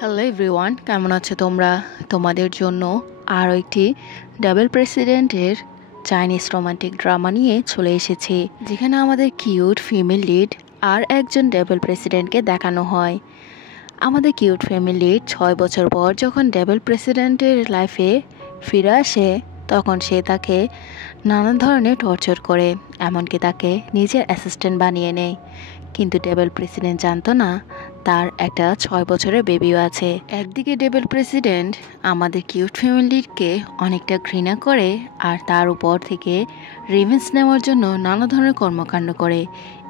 Hello everyone, কেমন আছো তোমরা? তোমাদের জন্য আরও একটি ডাবল প্রেসিডেন্টের চাইনিজ রোমান্টিক ড্রামা নিয়ে চলে এসেছি, যেখানে আমাদের কিউট ফিমেল লিড আর একজন ডাবল প্রেসিডেন্টকে দেখানো হয়। আমাদের কিউট ফিমেল লিড 6 বছর পর যখন ডাবল প্রেসিডেন্টের লাইফে ফিরে আসে, তখন সে তাকে নানা ধরনের টর্চার করে, এমনকি তাকে নিজের অ্যাসিস্ট্যান্ট বানিয়ে নেয়। কিন্তু ডেবল প্রেসিডেন্ট জানতো না তার একটা 6 বছরের বেবিও আছে। একদিকে ডেবল প্রেসিডেন্ট আমাদের কিউট ফ্যামিলিকে অনেকটা ঘৃণা করে আর তার উপর থেকে রিভেঞ্জ নেওয়ার জন্য নানা ধরনের কর্মকাণ্ড করে।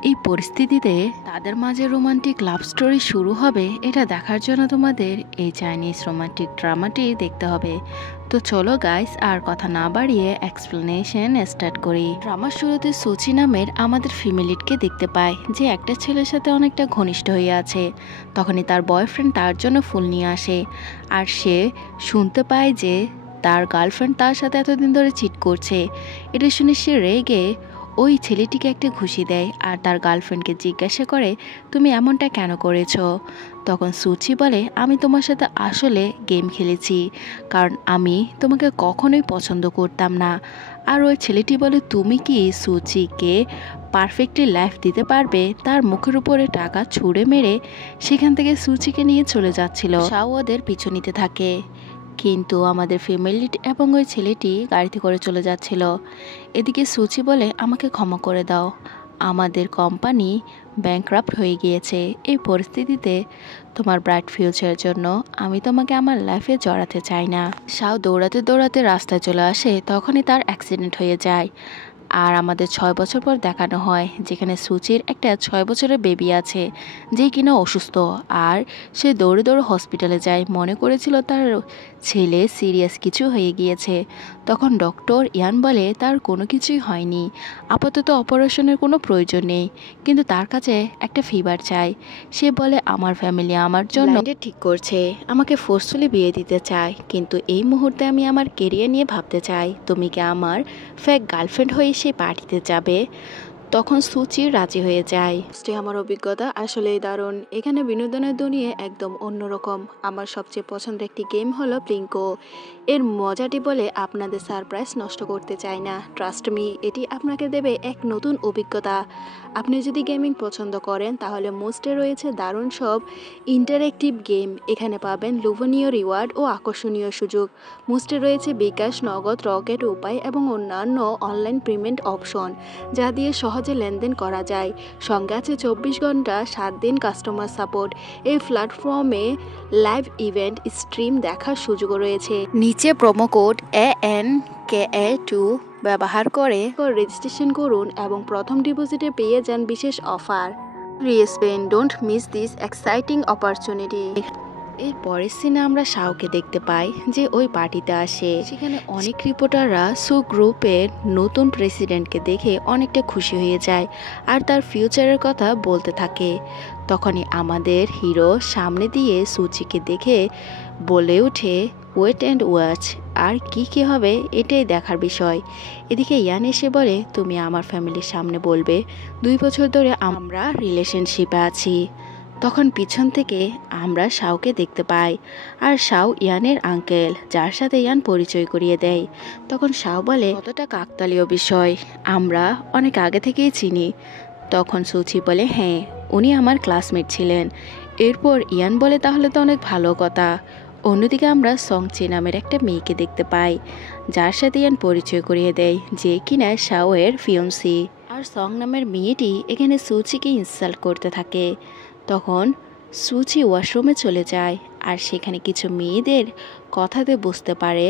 এই পরিস্থিতিতে তাদের মাঝে রোমান্টিক লাভ স্টোরি শুরু হবে, এটা দেখার জন্য তোমাদের এই চাইনিজ রোমান্টিক ড্রামাটি দেখতে হবে। তো চলো গাইস, আর কথা না বাড়িয়ে এক্সপ্লেনেশন স্টার্ট করি। ড্রামার শুরুতে সুচি নামের আমাদের ফিমেলিটকে দেখতে পায়, যে একটা ছেলের সাথে অনেকটা ঘনিষ্ঠ হয়ে আছে। তখনই তার বয়ফ্রেন্ড তার জন্য ফুল নিয়ে আসে, আর সে শুনতে পায় যে তার গার্লফ্রেন্ড তার সাথে এতদিন ধরে চিট করছে। এটা শুনে সে রেগে ওই ছেলেটিকে একটা ঘুষি দেয় আর তার গার্লফ্রেন্ডকে জিজ্ঞাসা করে, তুমি এমনটা কেন করেছো? তখন সুচি বলে, আমি তোমার সাথে আসলে গেম খেলেছি, কারণ আমি তোমাকে কখনোই পছন্দ করতাম না। আর ওই ছেলেটি বলে, তুমি কি সুচিকে পারফেক্টলি লাইফ দিতে পারবে? তার মুখের উপরে টাকা ছুঁড়ে মেরে সেখান থেকে সুচিকে নিয়ে চলে যাচ্ছিল। শাও ওদের পিছু নিতে থাকে, কিন্তু আমাদের ফ্যামিলি এবং ওই ছেলেটি গাড়িতে করে চলে যাচ্ছিল। এদিকে সুচি বলে, আমাকে ক্ষমা করে দাও, আমাদের কোম্পানি ব্যাংক্রাফট হয়ে গিয়েছে। এই পরিস্থিতিতে তোমার ব্রাইট ফিউচারের জন্য আমি তোমাকে আমার লাইফে জড়াতে চাই না। শাও দৌড়াতে দৌড়াতে রাস্তায় চলে আসে, তখনই তার অ্যাক্সিডেন্ট হয়ে যায়। আর আমাদের 6 বছর পর দেখানো হয়, যেখানে সুচির একটা 6 বছরের বেবি আছে, যে কিনা অসুস্থ। আর সে দৌড়ে দৌড়ে হসপিটালে যায়, মনে করেছিল তার ছেলে সিরিয়াস কিছু হয়ে গিয়েছে। তখন ডক্টর ইয়ান বলে তার কোনো কিছুই হয়নি, আপাতত অপারেশনের কোনো প্রয়োজন নেই, কিন্তু তার কাছে একটা ফিভার চাই। সে বলে, আমার ফ্যামিলি আমার জন্য ঠিক করছে, আমাকে ফোর্সফুলি বিয়ে দিতে চায়, কিন্তু এই মুহূর্তে আমি আমার কেরিয়ার নিয়ে ভাবতে চাই। তুমি কি আমার ফেক গার্লফ্রেন্ড হয়ে সে পার্টিতে যাবে? তখন সুচি রাজি হয়ে যায়। আমার অভিজ্ঞতা আসলেই দারুণ, এখানে বিনোদনের দুনিয়া একদম অন্যরকম। আমার সবচেয়ে পছন্দের একটি গেম হলো প্লিঙ্কো। এর মজাটি বলে আপনাদের সারপ্রাইজ নষ্ট করতে চাই না। ট্রাস্ট মি, এটি আপনাকে দেবে এক নতুন অভিজ্ঞতা। আপনি যদি গেমিং পছন্দ করেন তাহলে মোস্টে রয়েছে দারুণ সব ইন্টারেক্টিভ গেম। এখানে পাবেন লোভনীয় রিওয়ার্ড ও আকর্ষণীয় সুযোগ। মোস্টে রয়েছে বিকাশ, নগদ, রকেট উপায় এবং অন্যান্য অনলাইন পেমেন্ট অপশন, যা দিয়ে সহজে লেনদেন করা যায়। সঙ্গে আছে 24 ঘন্টা 7 দিন কাস্টমার সাপোর্ট। এই প্ল্যাটফর্মে লাইভ ইভেন্ট স্ট্রিম দেখার সুযোগও রয়েছে। নিচে প্রোমো কোড ANKA2 ব্যবহার করে রেজিস্ট্রেশন করুন এবং প্রথম ডিপোজিটে পেয়ে যান বিশেষ অফার। রিস্পেন, don't miss this exciting opportunity. এর পরের সিনে আমরা শাওকে দেখতে পাই, যে ওই পার্টিতে আসে। সেখানে অনেক রিপোর্টাররা সু গ্রুপের নতুন প্রেসিডেন্টকে দেখে অনেকটা খুশি হয়ে যায় আর তার ফিউচারের কথা বলতে থাকে। তখনই আমাদের হিরো সামনে দিয়ে সুচিকে দেখে বলে ওঠে, ওয়েট অ্যান্ড ওয়াচ, আর কি হবে এটাই দেখার বিষয়। এদিকে ইয়ান এসে বলে, তুমি আমার ফ্যামিলির সামনে বলবে 2 বছর ধরে আমরা রিলেশনশিপে আছি। তখন পিছন থেকে আমরা শাওকে দেখতে পাই, আর শাও ইয়ানের আঙ্কেল, যার সাথে ইয়ান পরিচয় করিয়ে দেয়। তখন শাও বলে, কতটা কাকতালীয় বিষয়, আমরা অনেক আগে থেকেই চিনি। তখন সুচি বলে, হ্যাঁ, উনি আমার ক্লাসমেট ছিলেন। এরপর ইয়ান বলে, তাহলে তো অনেক ভালো কথা। অন্যদিকে আমরা সংচি নামের একটা মেয়েকে দেখতে পাই, যার সাথে ইয়ান পরিচয় করিয়ে দেয়, যে কিনা শাওয়ের ফিয়ন্সি। আর সং নামের মেয়েটি এখানে সুচিকে ইনসাল্ট করতে থাকে। তখন সুচি ওয়াশরুমে চলে যায়, আর সেখানে কিছু মেয়েদের কথাতে বুঝতে পারে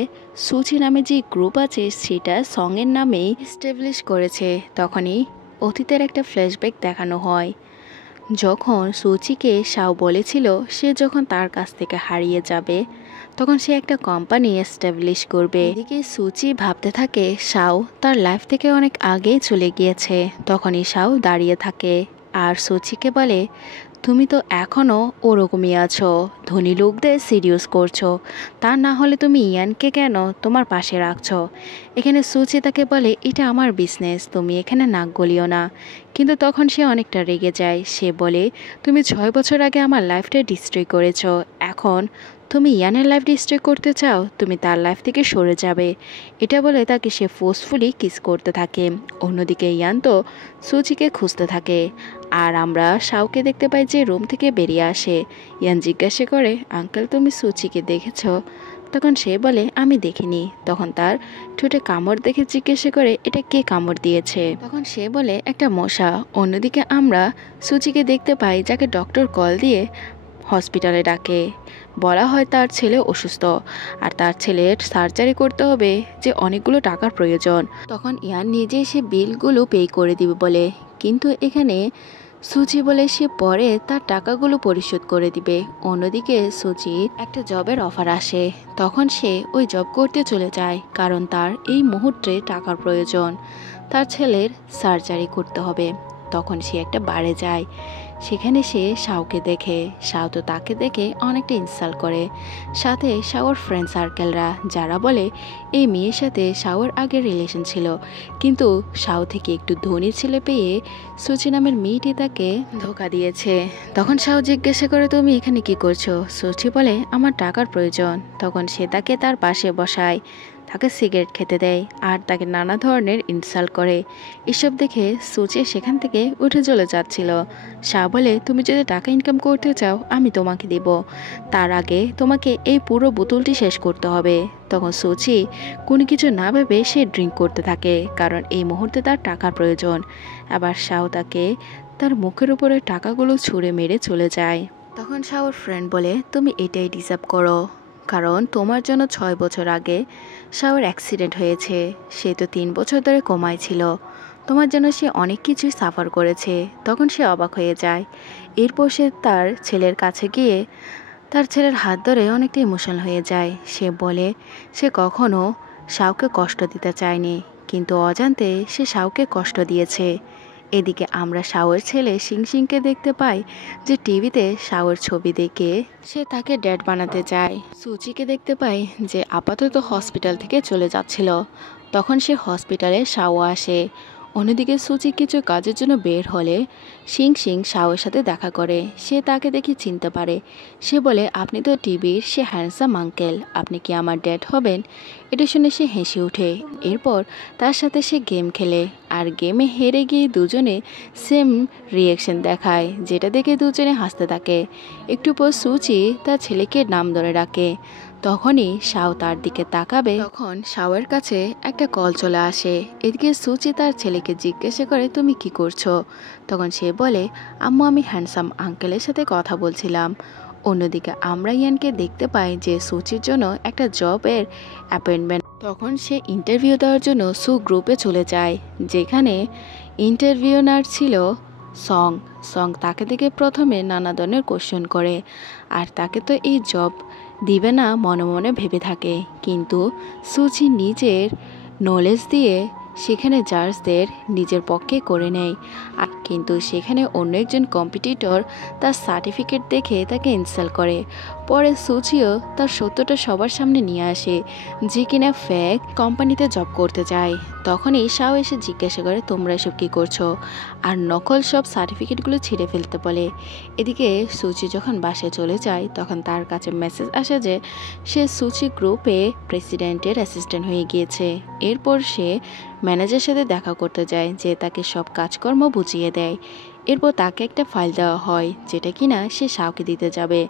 সুচি নামে যে গ্রুপ আছে সেটা সঙের নামেই এস্টাবলিশ করেছে। তখনই অতীতের একটা ফ্ল্যাশব্যাক দেখানো হয়, যখন সুচিকে শাও বলেছিল সে যখন তার কাছ থেকে হারিয়ে যাবে তখন সে একটা কোম্পানি এস্টাবলিশ করবে। এদিকে সুচি ভাবতে থাকে শাও তার লাইফ থেকে অনেক আগেই চলে গিয়েছে। তখনই শাও দাঁড়িয়ে থাকে আর সুচিকে বলে, তুমি তো এখনও ওরকমই আছো, ধনী লোকদের সিরিয়াস করছো, তা না হলে তুমি ইয়ানকে কেন তোমার পাশে রাখছো? এখানে সুচি তাকে বলে এটা আমার বিজনেস, তুমি এখানে নাক গলিও না। কিন্তু তখন সে অনেকটা রেগে যায়। সে বলে তুমি 6 বছর আগে আমার লাইফটা ডিস্ট্রয় করেছো, এখন তুমি ইয়ানের লাইফ ডিস্ট্রয় করতে চাও, তুমি তার লাইফ থেকে সরে যাবে। এটা বলে তাকে সে ফোর্সফুলি কিস করতে থাকে। অন্যদিকে ইয়ান তো সুচিকে খুঁজতে থাকে। আর আমরা শাওকে দেখতে পাই যে রুম থেকে বেরিয়ে আসে। ইয়ান জিজ্ঞাসা করে আঙ্কেল তুমি সুচিকে দেখেছ? তখন সে বলে আমি দেখিনি। তখন তার ঠোঁটে কামড় দেখে জিজ্ঞাসা করে এটা কে কামড় দিয়েছে? তখন সে বলে একটা মশা। অন্যদিকে আমরা সুচিকে দেখতে পাই যাকে ডক্টর কল দিয়ে হসপিটালে ডাকে। বলা হয় তার ছেলে অসুস্থ আর তার ছেলের সার্জারি করতে হবে, যে অনেকগুলো টাকার প্রয়োজন। তখন ইয়ান নিজে সে বিলগুলো পে করে দিবে বলে, কিন্তু এখানে সুচি বলে সে পরে তার টাকাগুলো পরিশোধ করে দিবে। অন্যদিকে সুচির একটা জবের অফার আসে। তখন সে ওই জব করতে চলে যায়, কারণ তার এই মুহূর্তে টাকার প্রয়োজন, তার ছেলের সার্জারি করতে হবে। তখন সে একটা বারে যায়। সেখানে সে শাওকে দেখে। শাও তো তাকে দেখে অনেকটা ইনসাল্ট করে, সাথে শাওর ফ্রেন্ড সার্কেলরা, যারা বলে এই মেয়ের সাথে শাওর আগের রিলেশন ছিল, কিন্তু শাও থেকে একটু ধনী ছেলে পেয়ে সুচি নামের মেয়েটি তাকে ধোকা দিয়েছে। তখন শাও জিজ্ঞাসা করে তুমি এখানে কি করছো? সুচি বলে আমার টাকার প্রয়োজন। তখন সে তাকে তার পাশে বসায়, তাকে সিগারেট খেতে দেয় আর তাকে নানা ধরনের ইনসাল্ট করে। এসব দেখে সুচি সেখান থেকে উঠে চলে যাচ্ছিল। শাহ বলে তুমি যদি টাকা ইনকাম করতে চাও আমি তোমাকে দিব, তার আগে তোমাকে এই পুরো বোতলটি শেষ করতে হবে। তখন সুচি কোনো কিছু না ভেবে সে ড্রিঙ্ক করতে থাকে, কারণ এই মুহূর্তে তার টাকার প্রয়োজন। আবার শাহ তাকে তার মুখের উপরে টাকাগুলো ছুঁড়ে মেরে চলে যায়। তখন শাহর ফ্রেন্ড বলে তুমি এটাই ডিজার্ভ করো, কারণ তোমার জন্য 6 বছর আগে শাওর অ্যাক্সিডেন্ট হয়েছে। সে তো 3 বছর ধরে কোমায় ছিল, তোমার জন্য সে অনেক কিছুই সাফার করেছে। তখন সে অবাক হয়ে যায়। এরপর সে তার ছেলের কাছে গিয়ে তার ছেলের হাত ধরে অনেকটা ইমোশনাল হয়ে যায়। সে বলে সে কখনো শাওকে কষ্ট দিতে চায়নি, কিন্তু অজান্তে সে শাওকে কষ্ট দিয়েছে। এদিকে আমরা শাওয়ের ছেলে সিংকে দেখতে পাই যে টিভিতে শাওয়ের ছবি দেখে সে তাকে ড্যাড বানাতে চায়। সুচিকে দেখতে পাই যে আপাতত হসপিটাল থেকে চলে যাচ্ছিল। তখন সে হসপিটালে শাও আসে। অন্যদিকে সুচি কিছু কাজের জন্য বের হলে সিং শাওয়ের সাথে দেখা করে। সে তাকে দেখে চিনতে পারে। সে বলে আপনি তো টিভির সে হ্যান্ডসাম আঙ্কেল, আপনি কি আমার ড্যাড হবেন? এটা শুনে সে হেসে ওঠে। এরপর তার সাথে সে গেম খেলে, আর গেমে হেরে গিয়ে দুজনে সেম রিয়াকশন দেখায়, যেটা দেখে দুজনে হাসতে থাকে। একটু পর সুচি তার ছেলেকে নাম ধরে ডাকে। তখনই শাও তার দিকে তাকাবে, তখন শাওয়ের কাছে একটা কল চলে আসে। এদিকে সুচি তার ছেলেকে জিজ্ঞাসা করে তুমি কি করছো? তখন সে বলে আম্মু আমি হ্যান্ডসাম আঙ্কেলের সাথে কথা বলছিলাম। অন্যদিকে আমরা ইয়ানকে দেখতে পাই যে সুচির জন্য একটা জবের অ্যাপয়েন্টমেন্ট। তখন সে ইন্টারভিউ দেওয়ার জন্য সু গ্রুপে চলে যায়, যেখানে ইন্টারভিউনার ছিল সং। তাকে দেখে প্রথমে নানা ধরনের কোশ্চেন করে, আর তাকে তো এই জব দিবে না মনে মনে ভেবে থাকে। কিন্তু সুচি নিজের নলেজ দিয়ে সেখানে জাজদের নিজের পক্ষে করে নেয়। আর কিন্তু সেখানে অন্য একজন কম্পিটিটর তার সার্টিফিকেট দেখে তাকে ইনসাল্ট করে। পরে সুচিও তার সত্যটা সবার সামনে নিয়ে আসে, যে কিনা ফেক কোম্পানিতে জব করতে যায়। তখনই শাও এসে জিজ্ঞাসা করে তোমরা এসব কী করছো, আর নকল সব সার্টিফিকেটগুলো ছিঁড়ে ফেলতে বলে। এদিকে সুচি যখন বাসায় চলে যায় তখন তার কাছে মেসেজ আসে যে সে সুচি গ্রুপে প্রেসিডেন্টের অ্যাসিস্ট্যান্ট হয়ে গিয়েছে। এরপর সে ম্যানেজারের সাথে দেখা করতে যায়, যে তাকে সব কাজকর্ম বুঝিয়ে দেয়। এরপর তাকে একটা ফাইল দেওয়া হয়, যেটা কিনা সে শাওকে দিতে যাবে।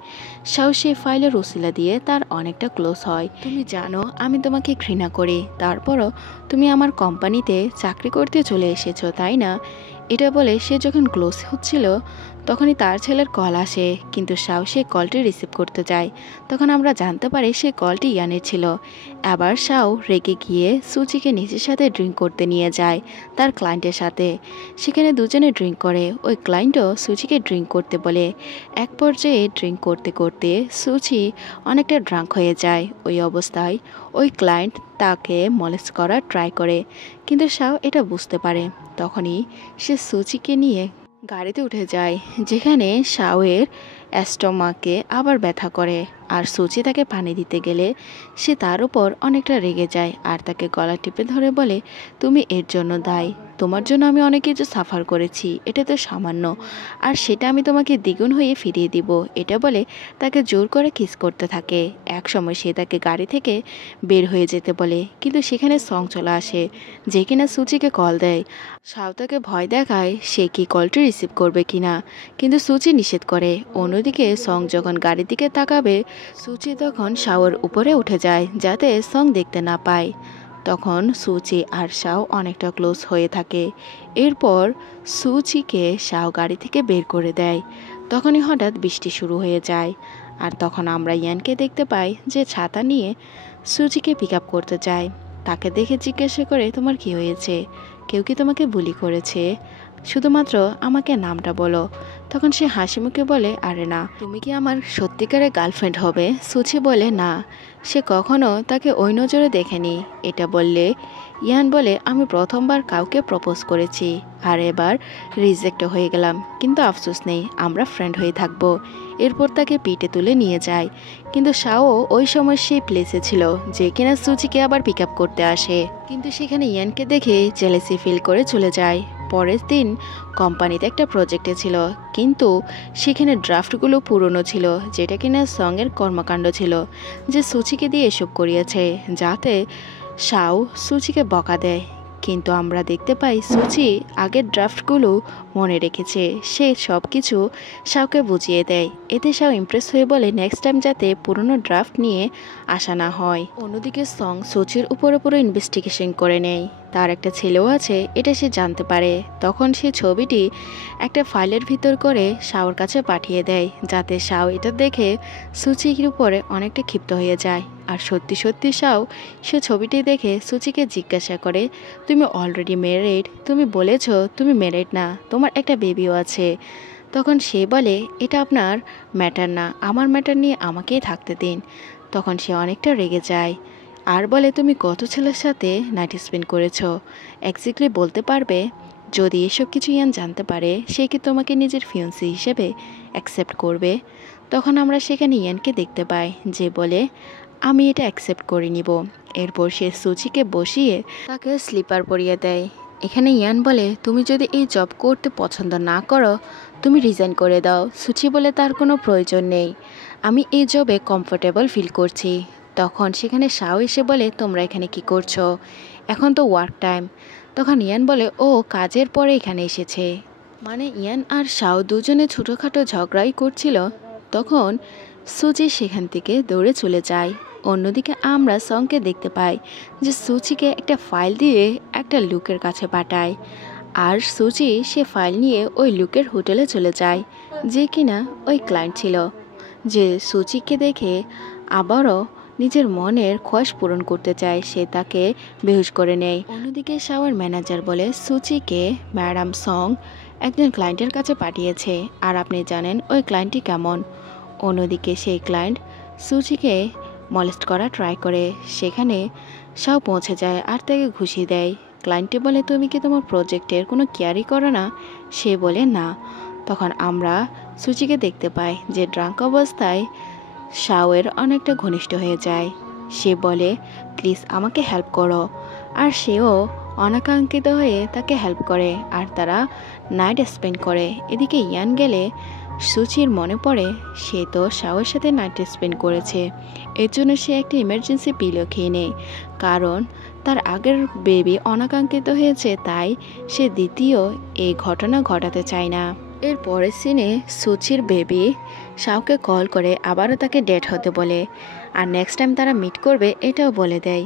শাও সেই ফাইলের ওসিলা দিয়ে তার অনেকটা ক্লোজ হয়। তুমি জানো আমি তোমাকে ঘৃণা করি, তারপরও তুমি আমার কোম্পানিতে চাকরি করতে চলে এসেছো তাই না? এটা বলে সে যখন ক্লোজ হচ্ছিল তখনই তার ছেলের কল আসে, কিন্তু শাও সেই কলটি রিসিভ করতে যায়। তখন আমরা জানতে পারি সেই কলটি ইয়ানের ছিল। আবার শাও রেগে গিয়ে সুচিকে নিজের সাথে ড্রিঙ্ক করতে নিয়ে যায় তার ক্লায়েন্টের সাথে। সেখানে দুজনে ড্রিঙ্ক করে। ওই ক্লায়েন্টও সুচিকে ড্রিঙ্ক করতে বলে। এক পর্যায়ে ড্রিঙ্ক করতে করতে সুচি অনেকটা ড্রাঙ্ক হয়ে যায়। ওই অবস্থায় ওই ক্লায়েন্ট তাকে মলেস্ট করার ট্রাই করে, কিন্তু শাও এটা বুঝতে পারে। তখনই সে সুচিকে নিয়ে গাড়িতে উঠে যায়, যেখানে শাওয়ের স্টমাকে আবার ব্যথা করে। আর সুচি তাকে পানি দিতে গেলে সে তার উপর অনেকটা রেগে যায় আর তাকে গলা টিপে ধরে বলে, তুমি এর জন্য দায়ী, তোমার জন্য আমি অনেক কিছু সাফার করেছি, এটা তো সামান্য, আর সেটা আমি তোমাকে দ্বিগুণ হয়ে ফিরিয়ে দিব। এটা বলে তাকে জোর করে কিস করতে থাকে। এক সময় সে তাকে গাড়ি থেকে বের হয়ে যেতে বলে, কিন্তু সেখানে সং চলে আসে, যে কিনা সুচিকে কল দেয়। শাও তাকে ভয় দেখায় সে কি কলটি রিসিভ করবে কিনা, কিন্তু সুচি নিষেধ করে। অন্যদিকে সং যখন গাড়ির দিকে তাকাবে, সুচি তখন শাওর উপরে উঠে যায় যাতে সং দেখতে না পায়। তখন সুচি আর শাও অনেকটা ক্লোজ হয়ে থাকে। এরপর সুচিকে শাও গাড়ি থেকে বের করে দেয়। তখনই হঠাৎ বৃষ্টি শুরু হয়ে যায়, আর তখন আমরা ইয়ানকে দেখতে পাই যে ছাতা নিয়ে সুচিকে পিক আপ করতে যায়। তাকে দেখে জিজ্ঞাসা করে, তোমার কি হয়েছে? কেউ কি তোমাকে বুলি করেছে? শুধুমাত্র আমাকে নামটা বলো। তখন সে হাসি মুখে বলে, আরে না, তুমি কি আমার সত্যিকারের গার্লফ্রেন্ড হবে? সুচি বলে, না, সে কখনো তাকে ওই নজরে দেখেনি। এটা বললে ইয়ান বলে, আমি প্রথমবার কাউকে প্রপোজ করেছি আর এবার রিজেক্ট হয়ে গেলাম, কিন্তু আফসোস নেই, আমরা ফ্রেন্ড হয়ে থাকবো। এরপর তাকে পিঠে তুলে নিয়ে যায়। কিন্তু শাও ওই সময় সেই প্লেসে ছিল যে কিনা সুচিকে আবার পিক আপ করতে আসে, কিন্তু সেখানে ইয়ানকে দেখে জেলেসি ফিল করে চলে যায়। পরের দিন কোম্পানিতে একটা প্রজেক্টে ছিল, কিন্তু সেখানে ড্রাফটগুলো পুরনো ছিল, যেটা কিনা সঙ্গের কর্মকাণ্ড ছিল, যে সুচিকে দিয়ে এসব করিয়েছে যাতে শাও সুচিকে বকা দেয়। কিন্তু আমরা দেখতে পাই সুচি আগের ড্রাফটগুলো মনে রেখেছে, সে সব কিছু শাওকে বুঝিয়ে দেয়। এতে শাও ইমপ্রেস হয়ে বলে নেক্সট টাইম যাতে পুরনো ড্রাফট নিয়ে আসা না হয়। অন্যদিকে সং সুচির উপরে পুরো ইনভেস্টিগেশন করে নেয়। তার একটা ছেলেও আছে, এটা সে জানতে পারে। তখন সে ছবিটি একটা ফাইলের ভিতর করে শাওর কাছে পাঠিয়ে দেয়, যাতে শাও এটা দেখে সুচির উপরে অনেকটা ক্ষিপ্ত হয়ে যায়। আর সত্যি সত্যি শাও সে ছবিটি দেখে সুচিকে জিজ্ঞাসা করে, তুমি অলরেডি ম্যারিড, তুমি বলেছ তুমি ম্যারিড না, তোমার একটা বেবিও আছে। তখন সে বলে, এটা আপনার ম্যাটার না, আমার ম্যাটার নিয়ে আমাকেই থাকতে দিন। তখন সে অনেকটা রেগে যায় আর বলে, তুমি কত ছেলের সাথে নাইট স্পেন্ড করেছো, এক্স্যাক্টলি বলতে পারবে? যদি এসব কিছু ইয়ান জানতে পারে, সে কি তোমাকে নিজের ফিয়ন্সি হিসেবে অ্যাকসেপ্ট করবে? তখন আমরা সেখানে ইয়ানকে দেখতে পাই, যে বলে, আমি এটা অ্যাকসেপ্ট করে নিব। এরপর সে সুচিকে বসিয়ে তাকে স্লিপার পরিয়ে দেয়। এখানে ইয়ান বলে, তুমি যদি এই জব করতে পছন্দ না করো, তুমি রিজাইন করে দাও। সুচি বলে, তার কোনো প্রয়োজন নেই, আমি এই জবে কমফোর্টেবল ফিল করছি। তখন সেখানে শাও এসে বলে, তোমরা এখানে কি করছো? এখন তো ওয়ার্ক টাইম। তখন ইয়ান বলে, ও কাজের পরে এখানে এসেছে। মানে ইয়ান আর শাও দুজনে ছোটোখাটো ঝগড়াই করছিল। তখন সুচি সেখান থেকে দৌড়ে চলে যায়। অন্যদিকে আমরা সঙ্গকে দেখতে পাই যে সুচিকে একটা ফাইল দিয়ে একটা লুকের কাছে পাঠায়, আর সুচি সে ফাইল নিয়ে ওই লুকের হোটেলে চলে যায়, যে কিনা ওই ক্লায়েন্ট ছিল, যে সুচিকে দেখে আবারও নিজের মনের খোয়াশ পূরণ করতে চায়। সে তাকে বেহুশ করে নেয়। অন্যদিকে শাওয়ার ম্যানেজার বলে, সুচিকে ম্যাডাম সং একজন ক্লায়েন্টের কাছে পাঠিয়েছে, আর আপনি জানেন ওই ক্লায়েন্টটি কেমন। অন্যদিকে সেই ক্লায়েন্ট সুচিকে মলেস্ট করা ট্রাই করে। সেখানে শাও পৌঁছে যায় আর তাকে ঘুষি দেয়। ক্লায়েন্টটি বলে, তুমি কি তোমার প্রজেক্টের কোনো কেয়ারই করো না? সে বলে, না। তখন আমরা সুচিকে দেখতে পাই যে ড্রাঙ্ক অবস্থায় শাওয়ের অনেকটা ঘনিষ্ঠ হয়ে যায়। সে বলে, প্লিজ আমাকে হেল্প করো, আর সেও অনাকাঙ্ক্ষিত হয়ে তাকে হেল্প করে, আর তারা নাইট স্পেন্ড করে। এদিকে ইয়ান গেলে সুচির মনে পড়ে সে তো শাওয়ের সাথে নাইট স্পেন্ড করেছে। এর জন্য সে একটা ইমার্জেন্সি পিলও খেয়ে নেয়, কারণ তার আগের বেবি অনাকাঙ্ক্ষিত হয়েছে, তাই সে দ্বিতীয় এই ঘটনা ঘটাতে চায় না। এর পরের সিনে সুচির বেবি শাওকে কল করে আবারও তাকে ডেট হতে বলে, আর নেক্সট টাইম তারা মিট করবে এটাও বলে দেয়।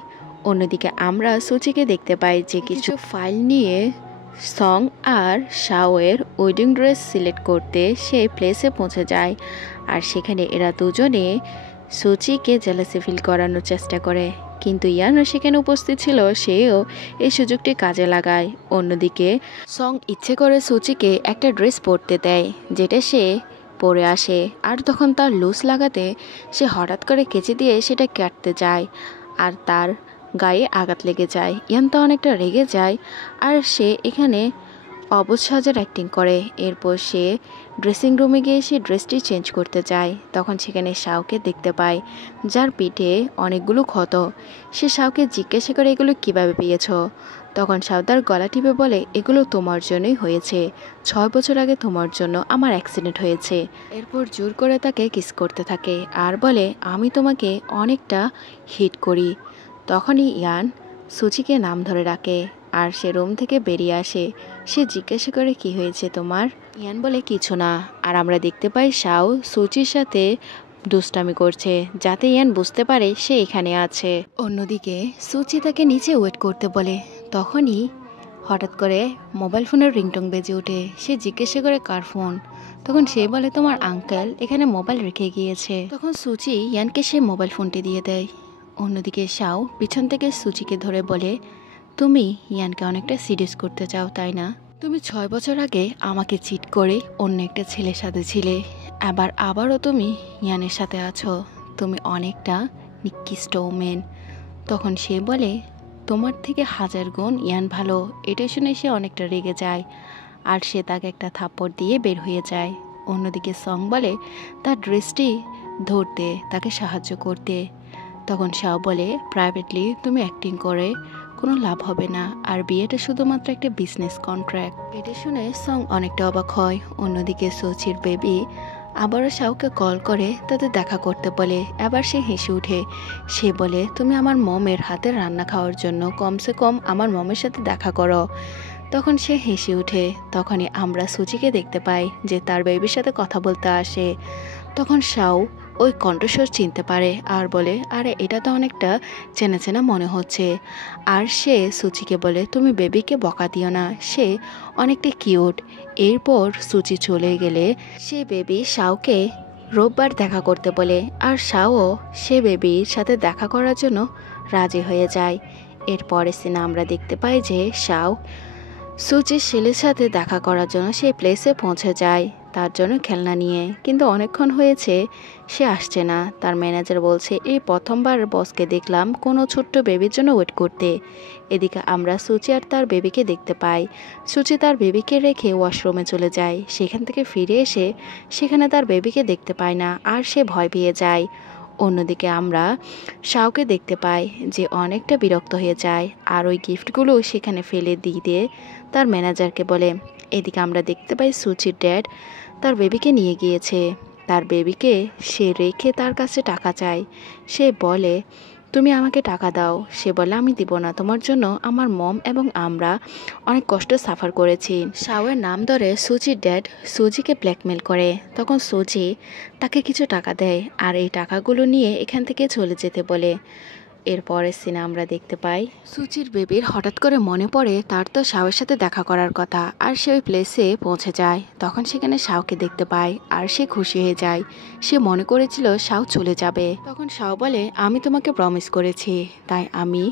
অন্যদিকে আমরা সুচিকে দেখতে পাই যে কিছু ফাইল নিয়ে সং আর শাওয়ের ওয়েডিং ড্রেস সিলেক্ট করতে সেই প্লেসে পৌঁছে যায়, আর সেখানে এরা দুজনে সুচিকে জেলাসি ফিল করানোর চেষ্টা করে, কিন্তু ইয়ানও সেখানে উপস্থিত ছিল, সেও এই সুযোগটি কাজে লাগায়। অন্যদিকে সং ইচ্ছে করে সুচিকে একটা ড্রেস পরতে দেয়, যেটা সে পরে আসে, আর তখন তার লুজ লাগাতে সে হঠাৎ করে কেচি দিয়ে সেটা কাটতে যায়, আর তার গায়ে আঘাত লেগে যায়। ইয়ান তো অনেকটা রেগে যায়, আর সে এখানে অবুঝ সাজার অ্যাক্টিং করে। এরপর সে ড্রেসিং রুমে গিয়ে সে ড্রেসটি চেঞ্জ করতে যায়। তখন সেখানে শাওকে দেখতে পায়, যার পিঠে অনেকগুলো ক্ষত। সে শাওকে জিজ্ঞাসা করে এগুলো কিভাবে পেয়েছ। তখন শাও তার গলা টিপে বলে, এগুলো তোমার জন্যই হয়েছে। 6 বছর আগে তোমার জন্য আমার অ্যাক্সিডেন্ট হয়েছে। এরপর জোর করে তাকে কিস করতে থাকে আর বলে, আমি তোমাকে অনেকটা হিট করি। তখনই ইয়ান সুচিকে নাম ধরে ডাকে আর সে রুম থেকে বেরিয়ে আসে। সে জিজ্ঞাসা করে, কি হয়েছে তোমার? ইয়ান বলে, কিছু না। আর আমরা দেখতে পাই শাও সুচির সাথে দুষ্টামি করছে, যাতে ইয়ান বুঝতে পারে সে এখানে আছে। অন্যদিকে সুচি তাকে নিচে ওয়েট করতে বলে। তখনই হঠাৎ করে মোবাইল ফোনের রিংটং বেজে ওঠে। সে জিজ্ঞাসা করে, কার ফোন? তখন সে বলে, তোমার আঙ্কেল এখানে মোবাইল রেখে গিয়েছে। তখন সুচি ইয়ানকে সে মোবাইল ফোনটি দিয়ে দেয়। অন্যদিকে শাও পিছন থেকে সুচিকে ধরে বলে, তুমি ইয়ানকে অনেকটা সিরিয়াস করতে চাও তাই না? তুমি 6 বছর আগে আমাকে চিট করে অন্য একটা ছেলের সাথে ছিলে, আবারও তুমি ইয়ানের সাথে আছো। তুমি অনেকটা নিকৃষ্ট ওমেন। তখন সে বলে, তোমার থেকে 1000 গুণ ইয়ান ভালো। এটা শুনে সে অনেকটা রেগে যায় আর সে তাকে একটা থাপ্পড় দিয়ে বের হয়ে যায়। অন্যদিকে সং বলে তার ড্রেসটি ধরতে, তাকে সাহায্য করতে। তখন শাও বলে, প্রাইভেটলি তুমি অ্যাক্টিং করে কোনো লাভ হবে না, আর বিয়েটা শুধুমাত্র একটা বিজনেস কন্ট্রাক্ট। এটা শুনে সং অনেকটা অবাক হয়। অন্যদিকে সুচির বেবি আবারও শাওকে কল করে তাদের দেখা করতে বলে। আবার সে হেসে উঠে। সে বলে, তুমি আমার মমের হাতের রান্না খাওয়ার জন্য কমসে কম আমার মমের সাথে দেখা করো। তখন সে হেসে উঠে। তখনই আমরা সুচিকে দেখতে পাই যে তার বেবির সাথে কথা বলতে আসে। তখন শাও ওই কণ্ঠস্বর চিনতে পারে আর বলে, আরে এটা তো অনেকটা চেনা চেনা মনে হচ্ছে। আর সে সুচিকে বলে, তুমি বেবিকে বকা দিও না, সে অনেকটা কিউট। এরপর সুচি চলে গেলে সে বেবি শাওকে রোববার দেখা করতে বলে আর শাও সে বেবির সাথে দেখা করার জন্য রাজি হয়ে যায়। এরপরে সিনে আমরা দেখতে পাই যে শাও সুচির ছেলের সাথে দেখা করার জন্য সেই প্লেসে পৌঁছে যায় তার জন্য খেলনা নিয়ে, কিন্তু অনেকক্ষণ হয়েছে সে আসছে না। তার ম্যানেজার বলছে, এই প্রথমবার বসকে দেখলাম কোনো ছোট্ট বেবির জন্য ওয়েট করতে। এদিকে আমরা সুচি আর তার বেবিকে দেখতে পাই। সুচি তার বেবিকে রেখে ওয়াশরুমে চলে যায়। সেখান থেকে ফিরে এসে সেখানে তার বেবিকে দেখতে পায় না আর সে ভয় পেয়ে যায়। অন্যদিকে আমরা শাওকে দেখতে পাই যে অনেকটা বিরক্ত হয়ে যায় আর ওই গিফটগুলো সেখানে ফেলে দিয়ে তার ম্যানেজারকে বলে। এদিকে আমরা দেখতে পাই সুচির ড্যাড তার বেবিকে নিয়ে গিয়েছে। তার বেবিকে সে রেখে তার কাছে টাকা চায়। সে বলে, তুমি আমাকে টাকা দাও। সে বলে, আমি দিব না, তোমার জন্য আমার মম এবং আমরা অনেক কষ্ট সাফার করেছি। শাওয়ের নাম ধরে সুচির ড্যাড সুজিকে ব্ল্যাকমেল করে। তখন সুজি তাকে কিছু টাকা দেয় আর এই টাকাগুলো নিয়ে এখান থেকে চলে যেতে বলে। এরপরের সিনে আমরা দেখতে পাই সুচির বেবির হঠাৎ করে মনে পড়ে তার তো শাওয়ের সাথে দেখা করার কথা, আর সে ওই প্লেসে পৌঁছে যায়। তখন সেখানে শাওকে দেখতে পায় আর সে খুশি হয়ে যায়। সে মনে করেছিল শাও চলে যাবে। তখন শাও বলে, আমি তোমাকে প্রমিস করেছি, তাই আমি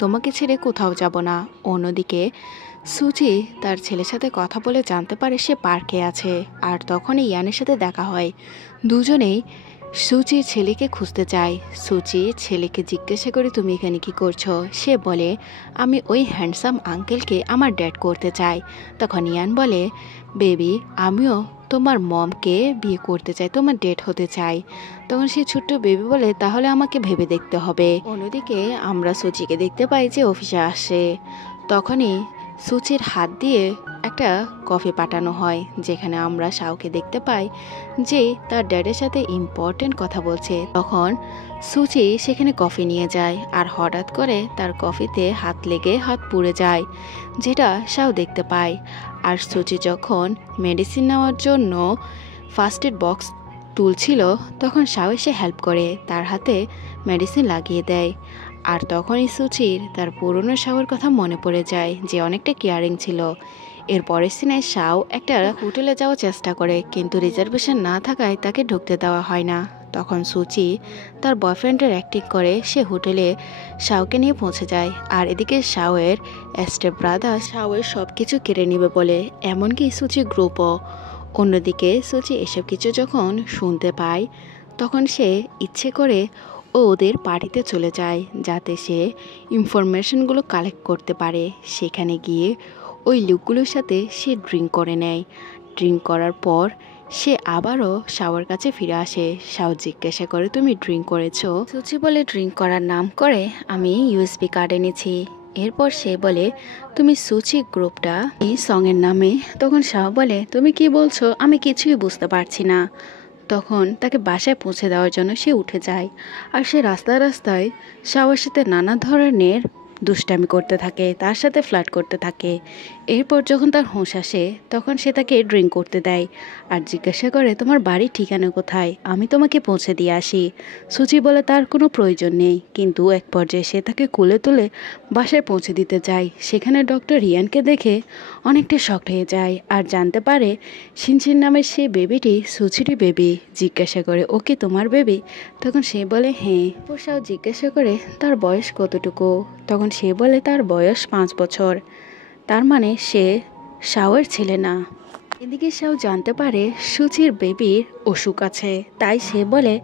তোমাকে ছেড়ে কোথাও যাব না। অন্যদিকে সুচি তার ছেলের সাথে কথা বলে জানতে পারে সে পার্কে আছে। আর তখনই ইয়ানের সাথে দেখা হয়। দুজনেই সুচির ছেলেকে খুঁজতে চায়। সুচি ছেলেকে জিজ্ঞাসা করে, তুমি এখানে কি করছো? সে বলে, আমি ওই হ্যান্ডসাম আঙ্কেলকে আমার ড্যাড করতে চাই। তখন ইয়ান বলে, বেবি আমিও তোমার মমকে বিয়ে করতে চাই, তোমার ডেট হতে চাই। তখন সে ছোট্ট বেবি বলে, তাহলে আমাকে ভেবে দেখতে হবে। অন্যদিকে আমরা সুচিকে দেখতে পাই যে অফিসে আসে। তখনই সুচির হাত দিয়ে একটা কফি পাঠানো হয়, যেখানে আমরা শাওকে দেখতে পাই যে তার ড্যাডের সাথে ইম্পর্টেন্ট কথা বলছে। তখন সুচি সেখানে কফি নিয়ে যায় আর হঠাৎ করে তার কফিতে হাত লেগে হাত পুড়ে যায়, যেটা শাও দেখতে পায়। আর সুচি যখন মেডিসিন নেওয়ার জন্য ফার্স্ট এড বক্স তুলছিল তখন শাও এসে হেল্প করে, তার হাতে মেডিসিন লাগিয়ে দেয়। আর তখনই সুচির তার পুরনো শাওয়ের কথা মনে পড়ে যায় যে অনেকটা কেয়ারিং ছিল। এরপরের সিনায় শাও একটা হোটেলে যাওয়ার চেষ্টা করে, কিন্তু রিজার্ভেশন না থাকায় তাকে ঢুকতে দেওয়া হয় না। তখন সুচি তার বয়ফ্রেন্ডের অ্যাক্টিং করে সে হোটেলে শাওকে নিয়ে পৌঁছে যায়। আর এদিকে শাওয়ের স্টেপ ব্রাদার শাওয়ের সব কিছু কেড়ে নেবে বলে, এমনকি সুচি গ্রুপও। অন্যদিকে সুচি এসব কিছু যখন শুনতে পায় তখন সে ইচ্ছে করে ওদের পার্টিতে চলে যায়, যাতে সে ইনফরমেশনগুলো কালেক্ট করতে পারে। সেখানে গিয়ে ও ওই লোকগুলোর সাথে সে ড্রিঙ্ক করে নেয়। ড্রিঙ্ক করার পর সে আবারও শাওর কাছে ফিরে আসে। শাও জিজ্ঞাসা করে, তুমি ড্রিঙ্ক করেছো? সুচি বলে, ড্রিঙ্ক করার নাম করে আমি ইউএসবি কার্ড এনেছি। এরপর সে বলে, তুমি সুচি গ্রুপটা এই সঙের নামে। তখন শাও বলে, তুমি কি বলছো? আমি কিছুই বুঝতে পারছি না। তখন তাকে বাসায় পৌঁছে দেওয়ার জন্য সে উঠে যায়। আর সে রাস্তায় রাস্তায় শাওয়ার সাথে নানা ধরনের দুষ্টামি করতে থাকে, তার সাথে ফ্লার্ট করতে থাকে। এরপর যখন তার হুঁশ আসে তখন সে তাকে ড্রিঙ্ক করতে দেয় আর জিজ্ঞাসা করে, তোমার বাড়ির ঠিকানা কোথায়? আমি তোমাকে পৌঁছে দিয়ে আসি। সুচি বলে তার কোনো প্রয়োজন নেই, কিন্তু এক পর্যায়ে সে তাকে কোলে তুলে বাসায় পৌঁছে দিতে যায়। সেখানে ডক্টর রিয়ানকে দেখে অনেকটা শকড হয়ে যায় আর জানতে পারে শিনচিন নামের সে বেবিটি সুচিরই বেবি। জিজ্ঞাসা করে, ও কি তোমার বেবি? তখন সে বলে হ্যাঁ। পোষাও জিজ্ঞাসা করে, তার বয়স কতটুকু? তখন সে বলে তার বয়স 5 বছর। তার মানে সে শাওয়ের ছেলে না। এদিকে শাও জানতে পারে সুচির বেবির অসুখ আছে, তাই সে বলে,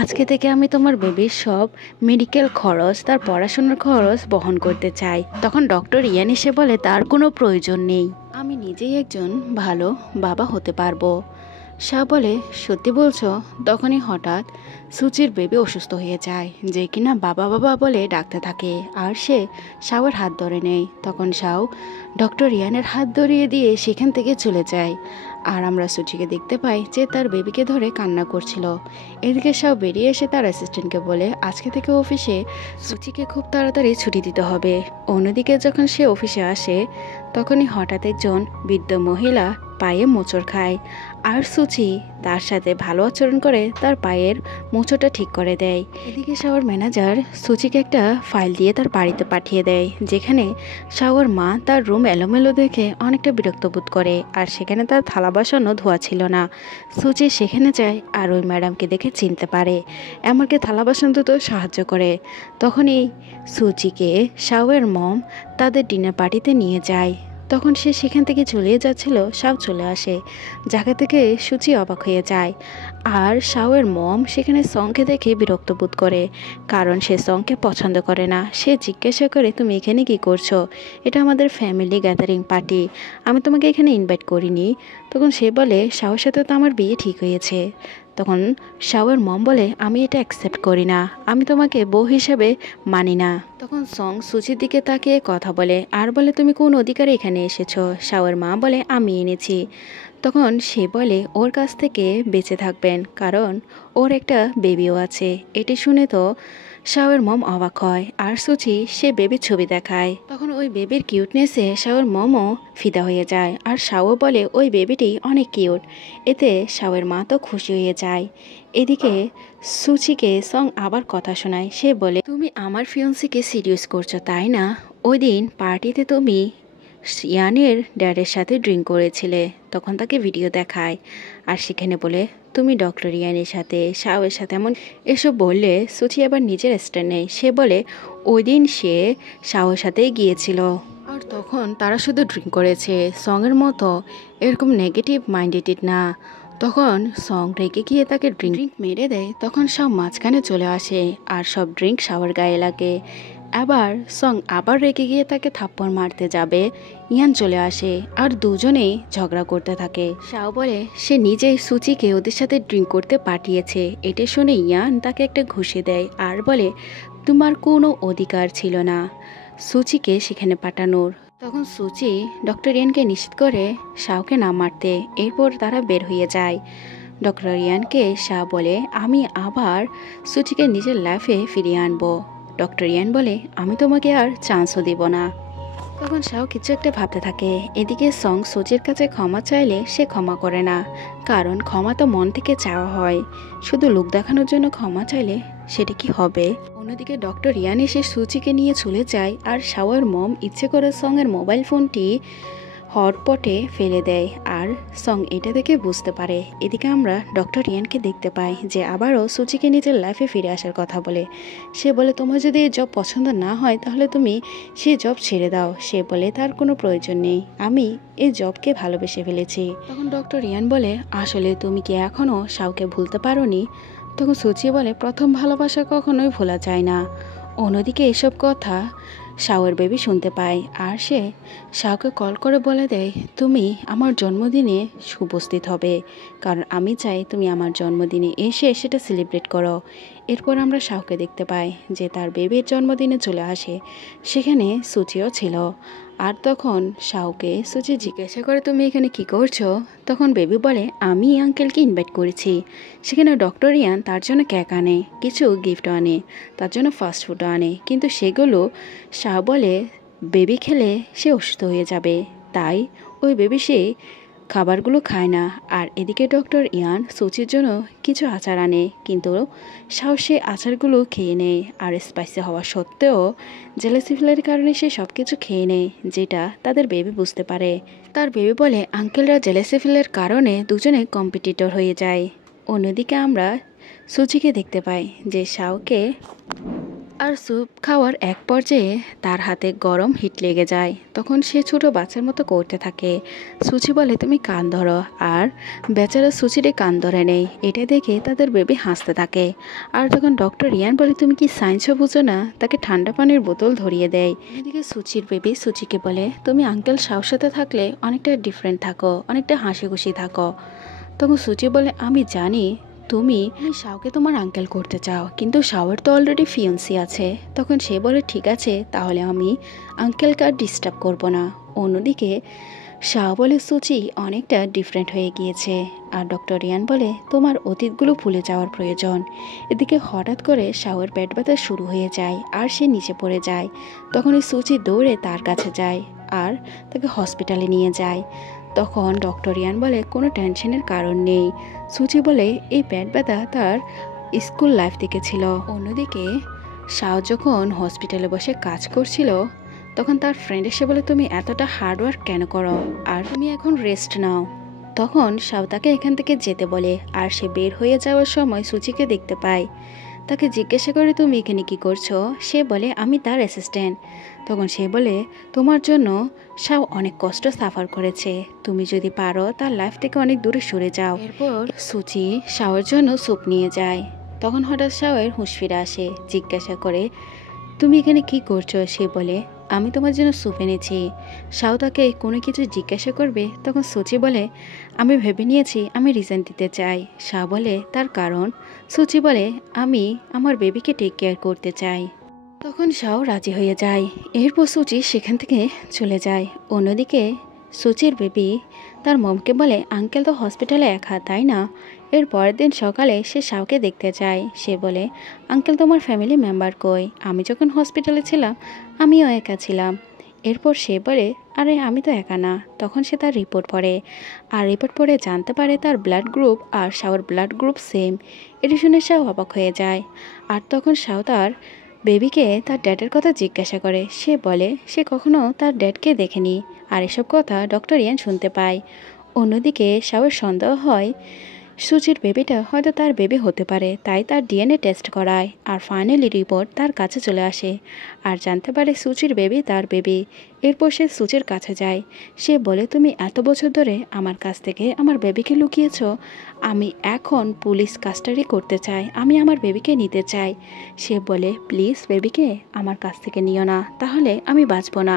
আজকে থেকে আমি তোমার বেবির সব মেডিকেল খরচ, তার পড়াশোনার খরচ বহন করতে চাই। তখন ডক্টর ইয়ান এসে বলে, তার কোনো প্রয়োজন নেই, আমি নিজেই একজন ভালো বাবা হতে পারবো। শাহ বলে, সত্যি বলছো? তখনই হঠাৎ সুচির বেবি অসুস্থ হয়ে যায়, যে কিনা বাবা বাবা বলে ডাকতে থাকে। আর সে শাওয়ের হাত ধরে নেয়। তখন শাও ডক্টর রিয়ানের হাত ধরিয়ে দিয়ে সেখান থেকে চলে যায়। আর আমরা সুচিকে দেখতে পাই যে তার বেবিকে ধরে কান্না করছিল। এদিকে শাও বেরিয়ে এসে তার অ্যাসিস্ট্যান্টকে বলে, আজকে থেকে অফিসে সুচিকে খুব তাড়াতাড়ি ছুটি দিতে হবে। অন্যদিকে যখন সে অফিসে আসে তখনই হঠাৎ একজন বৃদ্ধ মহিলা পায়ে মোচড় খায়। আর সুচি তার সাথে ভালো আচরণ করে তার পায়ের মোচড়টা ঠিক করে দেয়। এদিকে শাওর ম্যানেজার সুচিকে একটা ফাইল দিয়ে তার বাড়িতে পাঠিয়ে দেয়, যেখানে শাওর মা তার রুম এলোমেলো দেখে অনেকটা বিরক্ত বোধ করে। আর সেখানে তার থালা বাসনও ধোয়া ছিল না। সুচি সেখানে যায় আর ওই ম্যাডামকে দেখে চিনতে পারে, এমনকি থালা বাসন ধুতেও সাহায্য করে। তখনই সুচিকে শাওয়ের মম তাদের ডিনার পার্টিতে নিয়ে যায়। তখন সে সেখান থেকে চলে যাচ্ছিল, শাও চলে আসে। জায়গা থেকে সুচি অবাক হয়ে যায়। আর শাওয়ের মম সেখানে সংকে দেখে বিরক্ত বোধ করে, কারণ সে সংকে পছন্দ করে না। সে জিজ্ঞাসা করে, তুমি এখানে কি করছো? এটা আমাদের ফ্যামিলি গ্যাদারিং পার্টি, আমি তোমাকে এখানে ইনভাইট করিনি। তখন সে বলে, শাওয়ের সাথে তো আমার বিয়ে ঠিক হয়েছে। তখন শাওয়ের মম বলে, আমি এটা অ্যাকসেপ্ট করি না, আমি তোমাকে বউ হিসেবে মানি না। তখন সং সুচির দিকে তাকিয়ে কথা বলে আর বলে, তুমি কোন অধিকারে এখানে এসেছো? শাওয়ের মা বলে, আমি এনেছি। তখন সে বলে, ওর কাছ থেকে বেঁচে থাকবেন, কারণ ওর একটা বেবিও আছে। এটি শুনে তো শাওয়ের মম অবাক হয় আর সুচি সে বেবির ছবি দেখায়। তখন ওই বেবির কিউটনেসে শাওয়ের মমও ফিদা হয়ে যায়। আর শাও বলে, ওই বেবিটি অনেক কিউট। এতে শাওয়ের মা তো খুশি হয়ে যায়। এদিকে সুচিকে সং আবার কথা শোনায়। সে বলে, তুমি আমার ফিয়ন্সিকে সিরিয়াস করছো তাই না? ওই দিন পার্টিতে তুমি ইয়ানের ড্যাডের সাথে ড্রিঙ্ক করেছিলে। তখন তাকে ভিডিও দেখায় আর সেখানে বলে, তুমি ডক্টর ইয়ানের সাথে শাওয়ের সাথে এমন এসব বললে সুচি আবার নিজের স্ট্যান্ড নেয়। সে বলে, ওই দিন সে শাওয়ের সাথেই গিয়েছিল আর তখন তারা শুধু ড্রিঙ্ক করেছে, সঙের মতো এরকম নেগেটিভ মাইন্ডেড না। তখন সং রেগে গিয়ে তাকে ড্রিঙ্ক মেরে দেয়। তখন সব মাঝখানে চলে আসে আর সব ড্রিঙ্ক শাওয়ার গায়ে লাগে। আবার সং আবার রেগে গিয়ে তাকে থাপ্পড় মারতে যাবে, ইয়ান চলে আসে আর দুজনেই ঝগড়া করতে থাকে। শাও বলে সে নিজেই সুচিকে ওদের সাথে ড্রিঙ্ক করতে পাঠিয়েছে। এটা শুনে ইয়ান তাকে একটা ঘুষি দেয় আর বলে, তোমার কোনো অধিকার ছিল না সুচিকে সেখানে পাঠানোর। তখন সুচি ডক্টর ইয়ানকে নিষেধ করে শাওকে না মারতে। এরপর তারা বের হয়ে যায়। ডক্টর ইয়ানকে শাহ বলে, আমি আবার সুচিকে নিজের লাইফে ফিরিয়ে আনবো। ডক্টর ইয়ান বলে, আমি তোমাকে আর চান্সও দিব না। তখন শাও কিছু একটা ভাবতে থাকে। এদিকে সং সুচির কাছে ক্ষমা চাইলে সে ক্ষমা করে না, কারণ ক্ষমা তো মন থেকে চাওয়া হয়। শুধু লোক দেখানোর জন্য ক্ষমা চাইলে সেটা কি হবে? অন্যদিকে ডক্টর ইয়ান এসে সুচিকে নিয়ে চলে যায় আর শাওয়ের মম ইচ্ছে করে সঙের মোবাইল ফোনটি হটপটে ফেলে দেয় আর সং এটা দেখে বুঝতে পারে। এদিকে আমরা ডক্টর ইয়ানকে দেখতে পাই যে আবারও সুচিকে নিজের লাইফে ফিরে আসার কথা বলে। সে বলে, তোমার যদি এই জব পছন্দ না হয় তাহলে তুমি সে জব ছেড়ে দাও। সে বলে, তার কোনো প্রয়োজন নেই, আমি এই জবকে ভালোবেসে ফেলেছি। তখন ডক্টর ইয়ান বলে, আসলে তুমি কি এখনও শাওকে ভুলতে পারোনি? তখন সুচি বলে, প্রথম ভালোবাসা কখনোই ভোলা যায় না। অন্যদিকে এসব কথা শাওয়ের বেবি শুনতে পায় আর সে শাওকে কল করে বলে দেয় তুমি আমার জন্মদিনে উপস্থিত হবে, কারণ আমি চাই তুমি আমার জন্মদিনে এসে সেটা সেলিব্রেট করো। এরপর আমরা শাওকে দেখতে পাই যে তার বেবির জন্মদিনে চলে আসে, সেখানে সুচিও ছিল। আর তখন শাওকে সুচি জিজ্ঞাসা করে তুমি এখানে কি করছো? তখন বেবি বলে আমি আঙ্কেলকে ইনভাইট করেছি। সেখানে ডক্টর ইয়ান তার জন্য কেক আনে, কিছু গিফট আনে, তার জন্য ফাস্ট ফুডও আনে, কিন্তু সেগুলো শাও বলে বেবি খেলে সে অসুস্থ হয়ে যাবে, তাই ওই বেবি সে খাবারগুলো খায় না। আর এদিকে ডক্টর ইয়ান সুচির জন্য কিছু আচার আনে, কিন্তু শাও সে আচারগুলো খেয়ে নেয়। আর স্পাইসি হওয়া সত্ত্বেও জেলাসি ফিলের কারণে সে সব কিছু খেয়ে নেয়, যেটা তাদের বেবি বুঝতে পারে। তার বেবি বলে আঙ্কেলরা জেলাসি ফিলের কারণে দুজনে কম্পিটিটর হয়ে যায়। অন্যদিকে আমরা সুচিকে দেখতে পাই যে শাওকে আর স্যুপ খাওয়ার এক পর্যায়ে তার হাতে গরম হিট লেগে যায়। তখন সে ছোট বাচ্চার মতো করতে থাকে। সুচি বলে তুমি কান ধরো, আর বেচারা সুচিরে কান ধরে নেই। এটা দেখে তাদের বেবি হাসতে থাকে। আর তখন ডক্টর ইয়ান বলে তুমি কি সায়েন্সও বুঝো না, তাকে ঠান্ডা পানির বোতল ধরিয়ে দেয়। এদিকে সুচির বেবি সুচিকে বলে তুমি আঙ্কেল শাওর সাথে থাকলে অনেকটা ডিফারেন্ট থাকো, অনেকটা হাসি খুশি থাকো। তখন সুচি বলে আমি জানি তুমি শাওকে তোমার আঙ্কেল করতে চাও, কিন্তু শাওয়ের তো অলরেডি ফিয়ন্সি আছে। তখন সে বলে ঠিক আছে, তাহলে আমি আঙ্কেলকে আর ডিস্টার্ব করবো না। অন্যদিকে শাও বলে সুচি অনেকটা ডিফারেন্ট হয়ে গিয়েছে। আর ডক্টর ইয়ান বলে তোমার অতীতগুলো ভুলে যাওয়ার প্রয়োজন। এদিকে হঠাৎ করে শাওয়ের পেট ব্যথা শুরু হয়ে যায় আর সে নিচে পড়ে যায়। তখনই সুচি দৌড়ে তার কাছে যায় আর তাকে হসপিটালে নিয়ে যায়। তখন ডক্টর ইয়ান বলে কোনো টেনশনের কারণ নেই। সুচি বলে এই পেট ব্যথা তার স্কুল লাইফ থেকে ছিল। অন্যদিকে শাও যখন হসপিটালে বসে কাজ করছিল, তখন তার ফ্রেন্ড এসে বলে তুমি এতটা হার্ডওয়ার্ক কেন করো, আর তুমি এখন রেস্ট নাও। তখন শাও তাকে এখান থেকে যেতে বলে, আর সে বের হয়ে যাওয়ার সময় সুচিকে দেখতে পায়। তাকে জিজ্ঞাসা করে তুমি এখানে কি করছো? সে বলে আমি তার অ্যাসিস্ট্যান্ট। তখন সে বলে তোমার জন্য শাও অনেক কষ্ট সাফার করেছে, তুমি যদি পারো তার লাইফ থেকে অনেক দূরে সরে যাও। এরপর সুচি শাওয়ের জন্য স্যুপ নিয়ে যায়। তখন হঠাৎ শাওয়ের হুঁশ ফিরে আসে, জিজ্ঞাসা করে তুমি এখানে কি করছো? সে বলে আমি তোমার জন্য স্যুপ এনেছি। শাও তাকে কোনো কিছু জিজ্ঞাসা করবে, তখন সুচি বলে আমি ভেবে নিয়েছি আমি রিজাইন দিতে চাই। শাও বলে তার কারণ? সুচি বলে আমি আমার বেবিকে টেক কেয়ার করতে চাই। তখন শাও রাজি হয়ে যায়। এরপর সুচি সেখান থেকে চলে যায়। অন্যদিকে সুচির বেবি তার মমকে বলে আঙ্কেল তো হসপিটালে একা, তাই না? এর পরের দিন সকালে সে শাওকে দেখতে যায়। সে বলে আঙ্কেল তোমার ফ্যামিলি মেম্বার কই? আমি যখন হসপিটালে ছিলাম আমিও একা ছিলাম। এরপর সে বলে আরে আমি তো একা না। তখন সে তার রিপোর্ট পড়ে, আর রিপোর্ট পড়ে জানতে পারে তার ব্লাড গ্রুপ আর শাওর ব্লাড গ্রুপ সেম। এটি শুনে শাও অবাক হয়ে যায়। আর তখন শাও তার বেবিকে তার ড্যাডের কথা জিজ্ঞাসা করে। সে বলে সে কখনো তার ড্যাডকে দেখেনি। আর এসব কথা ডক্টর ইয়ান শুনতে পায়। অন্যদিকে শাওয়ের সন্দেহ হয় সুচির বেবিটা হয়তো তার বেবি হতে পারে, তাই তার ডিএনএ টেস্ট করায়। আর ফাইনালি রিপোর্ট তার কাছে চলে আসে আর জানতে পারে সুচির বেবি তার বেবি। এরপর সে সুচির কাছে যায়। সে বলে তুমি এত বছর ধরে আমার কাছ থেকে আমার বেবিকে লুকিয়েছ, আমি এখন পুলিশ কাস্টাডি করতে চাই, আমি আমার বেবিকে নিতে চাই। সে বলে প্লিজ বেবিকে আমার কাছ থেকে নিও না, তাহলে আমি বাঁচব না।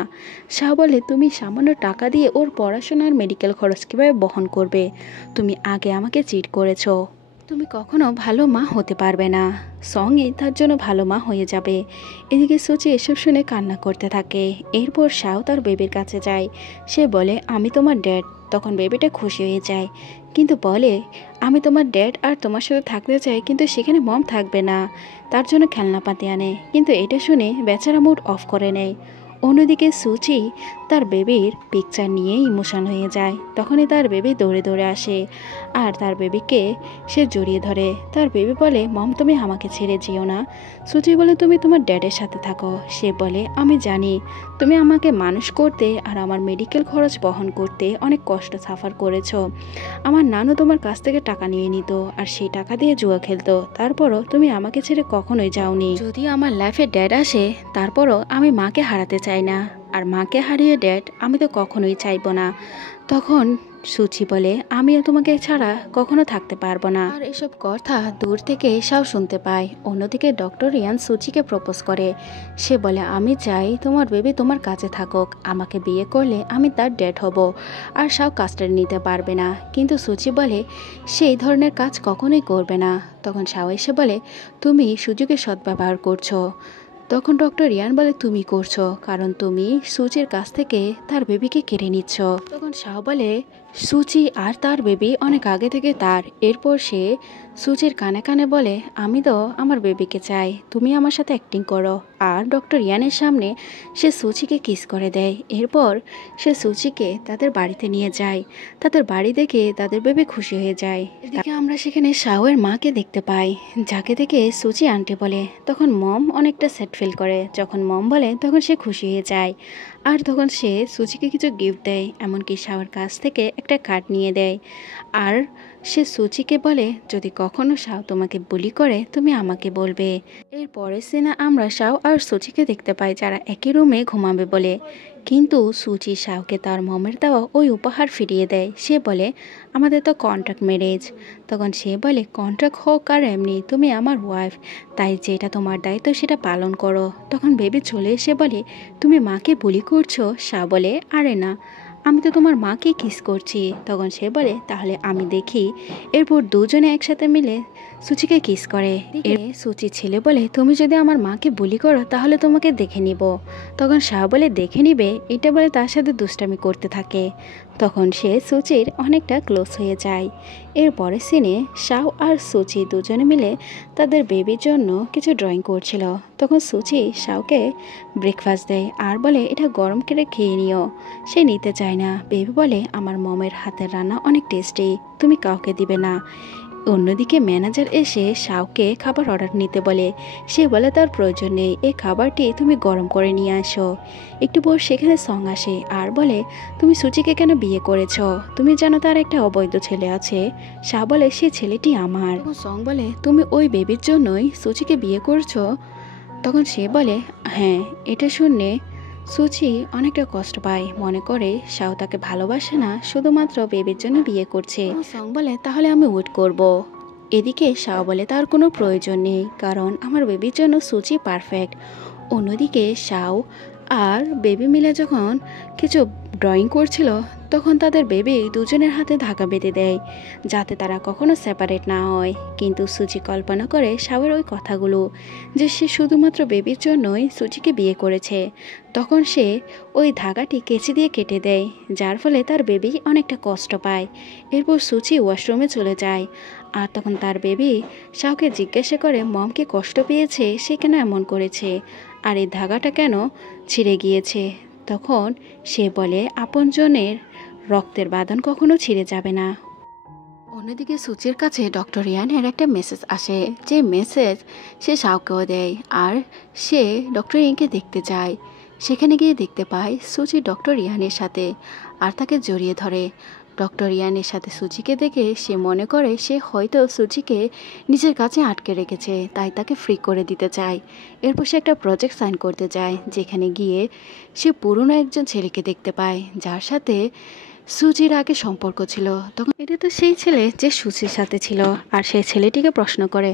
শাহ বলে তুমি সামান্য টাকা দিয়ে ওর পড়াশোনার মেডিকেল খরচ কীভাবে বহন করবে? তুমি আগে আমাকে চিট করেছো, তুমি কখনো ভালো মা হতে পারবে না। সঙ্গে তার জন্য ভালো মা হয়ে যাবে। এদিকে সুচি এসব শুনে কান্না করতে থাকে। এরপর শাও তার বেবির কাছে যায়। সে বলে আমি তোমার ড্যাড। তখন বেবিটা খুশি হয়ে যায়, কিন্তু বলে আমি তোমার ড্যাড আর তোমার সাথে থাকতে চাই, কিন্তু সেখানে মম থাকবে না। তার জন্য খেলনাপাতি আনে, কিন্তু এটা শুনে বেচারা মুড অফ করে নেয়। অন্যদিকে সুচি তার বেবির পিকচার নিয়ে ইমোশন হয়ে যায়। তখনই তার বেবি দৌড়ে দৌড়ে আসে আর তার বেবিকে সে জড়িয়ে ধরে। তার বেবি বলে মম তুমি আমাকে ছেড়ে যেও না। সুচি বলে তুমি তোমার ড্যাডের সাথে থাকো। সে বলে আমি জানি তুমি আমাকে মানুষ করতে আর আমার মেডিকেল খরচ বহন করতে অনেক কষ্ট সাফার করেছো। আমার নানু তোমার কাছ থেকে টাকা নিয়ে নিত আর সেই টাকা দিয়ে জুয়া খেলতো, তারপরও তুমি আমাকে ছেড়ে কখনোই যাওনি। যদি আমার লাইফে ড্যাড আসে, তারপরও আমি মাকে হারাতে চাই না, আর মাকে হারিয়ে ড্যাড আমি তো কখনোই চাইবো না। তখন সুচি বলে আমিও তোমাকে ছাড়া কখনো থাকতে পারবো না। আর এসব কথা দূর থেকে শাও শুনতে পায়। অন্যদিকে ডক্টর রিয়ান সুচিকে প্রপোজ করে। সে বলে আমি চাই তোমার বেবি তোমার কাছে থাকুক, আমাকে বিয়ে করলে আমি তার ডেড হব, আর শাও কাজটা নিতে পারবে না। কিন্তু সুচি বলে সেই ধরনের কাজ কখনোই করবে না। তখন শাও এসে বলে তুমি সুযোগের সদ্ব্যবহার করছো। তখন ডক্টর রিয়ান বলে তুমি করছো, কারণ তুমি সুচির কাছ থেকে তার বেবিকে কেড়ে নিচ্ছ। তখন শাহ বলে সুচি আর তার বেবি অনেক আগে থেকে তার। এরপর সে সুচির কানে কানে বলে আমি তো আমার বেবিকে চাই, তুমি আমার সাথে অ্যাক্টিং করো। আর ডক্টর রিয়ানের সামনে সে সুচিকে কিস করে দেয়। এরপর সে সুচিকে তাদের বাড়িতে নিয়ে যায়। তাদের বাড়ি দেখে তাদের বেবি খুশি হয়ে যায়। এদিকে আমরা সেখানে শাওয়ের মাকে দেখতে পাই, যাকে দেখে সুচি আন্টি বলে। তখন মম অনেকটা সেট ফিল করে। যখন মম বলে তখন সে খুশি হয়ে যায়। আর তখন সে সুচিকে কিছু গিফট দেয়, এমনকি শাওয়ের কাছ থেকে একটা কার্ড নিয়ে দেয়। আর সে সুচিকে বলে যদি কখনো শাও তোমাকে বুলি করে তুমি আমাকে বলবে। এর পরের সিনে আমরা শাও আর সুচিকে দেখতে পাই যারা একই রুমে ঘুমাবে বলে। কিন্তু সুচি শাওকে তার মমের দেওয়া ওই উপহার ফিরিয়ে দেয়। সে বলে আমাদের তো কন্ট্রাক্ট ম্যারেজ। তখন সে বলে কন্ট্রাক্ট হোক আর এমনি তুমি আমার ওয়াইফ, তাই যেটা তোমার দায়িত্ব সেটা পালন করো। তখন বেবি চলে এসে বলে তুমি মাকে বুলি করছো। শাও বলে আরে না, আমি তো তোমার মাকে কিস করছি। তখন সে বলে তাহলে আমি দেখি। এরপর দুজনে একসাথে মিলে সুচিকে কিস করে। সুচি ছেলে বলে তুমি যদি আমার মাকে বুলি করো তাহলে তোমাকে দেখে নিব। তখন শাহ বলে দেখে নিবে, এটা বলে তার সাথে দুষ্টামি করতে থাকে। তখন সে সুচির অনেকটা ক্লোজ হয়ে যায়। এরপরে সিনে শাহ আর সুচি দুজনে মিলে তাদের বেবির জন্য কিছু ড্রয়িং করছিল। তখন সুচি শাহকে ব্রেকফাস্ট দেয় আর বলে এটা গরম করে খেয়ে নিও। সে নিতে চায় না। বেবি বলে আমার মমের হাতের রান্না অনেক টেস্টি, তুমি কাউকে দিবে না। অন্যদিকে ম্যানেজার এসে শাওকে খাবার অর্ডার নিতে বলে। সে বলে তার প্রয়োজন নেই, এই খাবারটি তুমি গরম করে নিয়ে আসো। একটু পর সেখানে সং আসে আর বলে তুমি সুচিকে কেন বিয়ে করেছো, তুমি জানো তার একটা অবৈধ ছেলে আছে। শাহ বলে সে ছেলেটি আমার। সং বলে তুমি ওই বেবির জন্যই সুচিকে বিয়ে করছো। তখন সে বলে হ্যাঁ। এটা শুনে সুচি অনেকটা কষ্ট পায়, মনে করে শাও তাকে ভালোবাসে না, শুধুমাত্র বেবির জন্য বিয়ে করছে। সং বলে তাহলে আমি ওয়েট করব। এদিকে শাও বলে তার কোনো প্রয়োজন নেই, কারণ আমার বেবির জন্য সুচি পারফেক্ট। অন্যদিকে শাও আর বেবি মিলে যখন কিছু ড্রয়িং করছিল তখন তাদের বেবি দুজনের হাতে ধাগা বেঁধে দেয় যাতে তারা কখনো সেপারেট না হয়। কিন্তু সুচি কল্পনা করে শাওয়ের ওই কথাগুলো, যে সে শুধুমাত্র বেবির জন্যই সুচিকে বিয়ে করেছে। তখন সে ওই ধাগাটি কেচি দিয়ে কেটে দেয়, যার ফলে তার বেবি অনেকটা কষ্ট পায়। এরপর সুচি ওয়াশরুমে চলে যায়। আর তখন তার বেবি শাওকে জিজ্ঞাসা করে মম কি কষ্ট পেয়েছে, সে কেন এমন করেছে, আর এই ধাগাটা কেন ছিঁড়ে গিয়েছে। তখন সে বলে আপনজনের রক্তের বাঁধন কখনো ছিঁড়ে যাবে না। অন্যদিকে সুচির কাছে ডক্টর রিয়ানের একটা মেসেজ আসে, যে মেসেজ সে শাওকেও দেয়। আর সে ডক্টর রিয়ানকে দেখতে যায়। সেখানে গিয়ে দেখতে পায় সুচি ডক্টর রিয়ানের সাথে আর তাকে জড়িয়ে ধরে। ডক্টর রিয়ানের সাথে সুচিকে দেখে সে মনে করে সে হয়তো সুচিকে নিজের কাছে আটকে রেখেছে, তাই তাকে ফ্রি করে দিতে চায়। এরপর সে একটা প্রজেক্ট সাইন করতে যায়, যেখানে গিয়ে সে পুরনো একজন ছেলেকে দেখতে পায় যার সাথে সুচির আগে সম্পর্ক ছিল। তখন এটা তো সেই ছেলে যে সুচির সাথে ছিল। আর সেই ছেলেটিকে প্রশ্ন করে।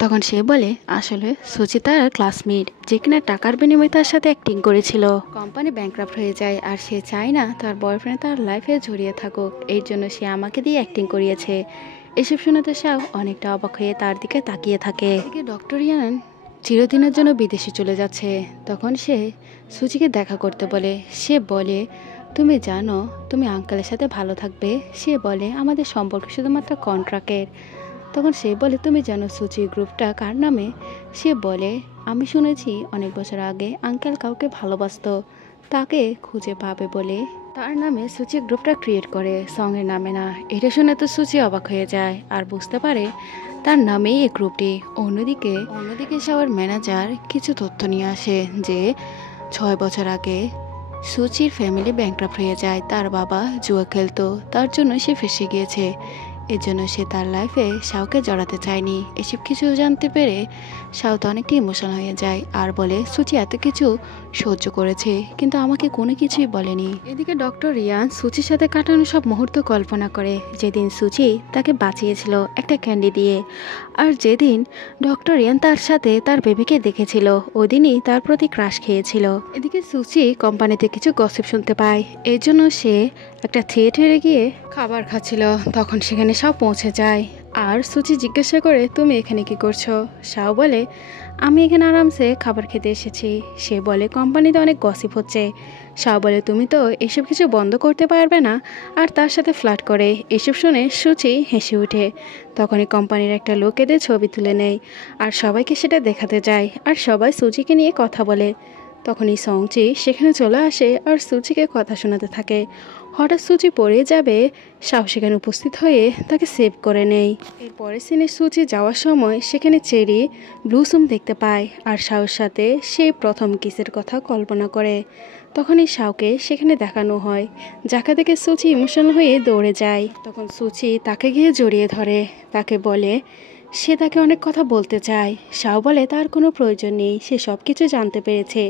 তখন সে বলে আসলে সুচি তার ক্লাসমেট, যে কিনা টাকার বিনিময়ে তার সাথে অ্যাক্টিং করেছিল। কোম্পানি ব্যাংক্রাফ্ট হয়ে যায় আর সে চায় না তার বয়ফ্রেন্ড তার লাইফে জড়িয়ে থাকুক, এর জন্য সে আমাকে দিয়ে অ্যাক্টিং করিয়েছে। এসব শুনতে শাও অনেকটা অবাক হয়ে তার দিকে তাকিয়ে থাকে। ডক্টর রিয়ান চিরদিনের জন্য বিদেশে চলে যাচ্ছে। তখন সে সুচিকে দেখা করতে বলে। সে বলে তুমি জানো তুমি আঙ্কেলের সাথে ভালো থাকবে। সে বলে আমাদের সম্পর্ক শুধুমাত্র কন্ট্রাক্টের। তখন সে বলে তুমি জানো সুচি গ্রুপটা কার নামে। সে বলে আমি শুনেছি অনেক বছর আগে আঙ্কেল কাউকে ভালোবাসতো, তাকে খুঁজে পাবে বলে তার নামে সুচি গ্রুপটা ক্রিয়েট করে, সঙ্গের নামে না। এটা শুনে তো সুচি অবাক হয়ে যায় আর বুঝতে পারে তার নামেই এই গ্রুপটি। অন্যদিকে শাওয়ার ম্যানেজার কিছু তথ্য নিয়ে আসে যে 6 বছর আগে সুচির ফ্যামিলি ব্যাংক্রাফ্ট হয়ে যায়। তার বাবা জুয়া খেলতো, তার জন্য সে ফেঁসে গিয়েছে। এর জন্য সে তার লাইফে শাওকে জড়াতে চায়নি। এসব কিছু জানতে পেরে শাও তো অনেকটা ইমোশনাল হয়ে যায় আর বলে সুচি এত কিছু সহ্য করেছে কিন্তু আমাকে কোনো কিছুই বলেনি। এদিকে ডক্টর রিয়ান সুচির সাথে কাটানো সব মুহূর্ত কল্পনা করে, যেদিন সুচি তাকে বাঁচিয়েছিল একটা ক্যান্ডি দিয়ে, আর যেদিন ডক্টর রিয়ান তার সাথে তার বেবিকে দেখেছিল ওই দিনই তার প্রতি ক্রাশ খেয়েছিল। এদিকে সুচি কোম্পানিতে কিছু গসিপ শুনতে পায়, এর জন্য সে একটা থিয়েটারে গিয়ে খাবার খাচ্ছিল। তখন সেখানে শাও পৌঁছে যায় আর সুচি জিজ্ঞাসা করে তুমি এখানে কি করছো? শাও বলে আমি এখানে আরামসে খাবার খেতে এসেছি। সে বলে কোম্পানিতে অনেক গসিপ হচ্ছে। শাও বলে তুমি তো এসব কিছু বন্ধ করতে পারবে না, আর তার সাথে ফ্লার্ট করে। এসব শুনে সুচি হেসে ওঠে। তখনই কোম্পানির একটা লোক এদের ছবি তুলে নেয় আর সবাইকে সেটা দেখাতে যায়, আর সবাই সুচিকে নিয়ে কথা বলে। তখনই সংচি সেখানে চলে আসে আর সুচিকে কথা শোনাতে থাকে। হঠাৎ সুচি পড়ে যাবে, শাও সেখানে উপস্থিত হয়ে তাকে সেভ করে নেয়। এরপরে সিনে সুচি যাওয়ার সময় সেখানে চেরি ব্লুসুম দেখতে পায় আর শাওর সাথে সে প্রথম কিসের কথা কল্পনা করে। তখনই শাওকে সেখানে দেখানো হয়, যাকে দেখে সুচি ইমোশনাল হয়ে দৌড়ে যায়। তখন সুচি তাকে গিয়ে জড়িয়ে ধরে, তাকে বলে সে তাকে অনেক কথা বলতে চায়। শাও বলে তার কোনো প্রয়োজন নেই, সে সব কিছু জানতে পেরেছে,